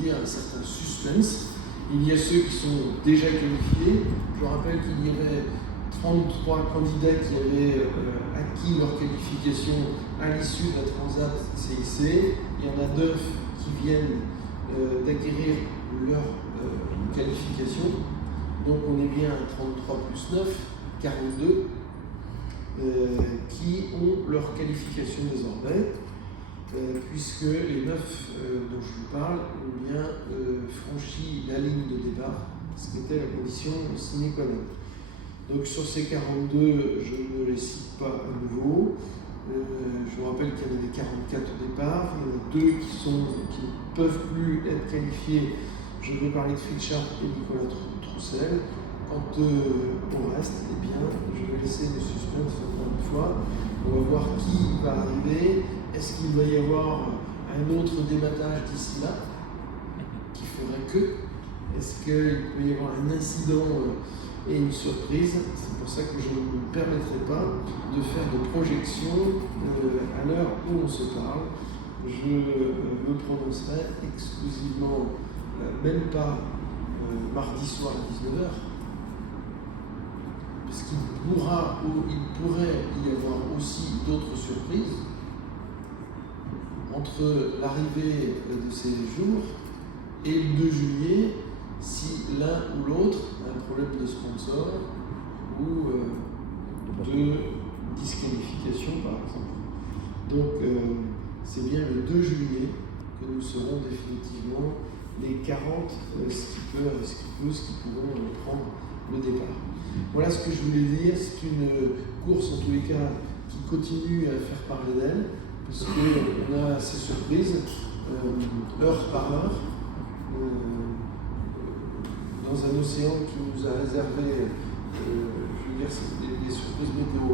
dire, un certain suspense. Il y a ceux qui sont déjà qualifiés. Je rappelle qu'il y avait 33 candidats qui avaient acquis leur qualification à l'issue de la Transat CIC. Il y en a 9 qui viennent d'acquérir leur qualification. Donc on est bien à 33 plus 9, 42, qui ont leur qualification désormais, puisque les 9 dont je vous parle ont bien franchi la ligne de départ, ce qui était la condition sine qua non. Donc sur ces 42, je ne les cite pas à nouveau. Je vous rappelle qu'il y en avait 44 au départ. Il y en a 2 qui ne peuvent plus être qualifiés. Je vais parler de Fritschard et Nicolas Troussel. Quant au reste, eh bien, je vais laisser le suspense encore une fois. On va voir qui va arriver. Est-ce qu'il va y avoir un autre dématage d'ici là qui ferait que? Est-ce qu'il peut y avoir un incident et une surprise? C'est pour ça que je ne me permettrai pas de faire de projections à l'heure où on se parle. Je me prononcerai exclusivement, même pas mardi soir à 19h, parce qu'il pourrait y avoir aussi d'autres surprises entre l'arrivée de ces jours et le 2 juillet, si l'un ou l'autre a un problème de sponsor ou de disqualification par exemple. Donc c'est bien le 2 juillet que nous serons définitivement les 40 qui pourront prendre le départ. Voilà ce que je voulais dire. C'est une course en tous les cas qui continue à faire parler d'elle, parce qu'on a ces surprises heure par heure. Dans un océan qui nous a réservé, je veux dire, des surprises météo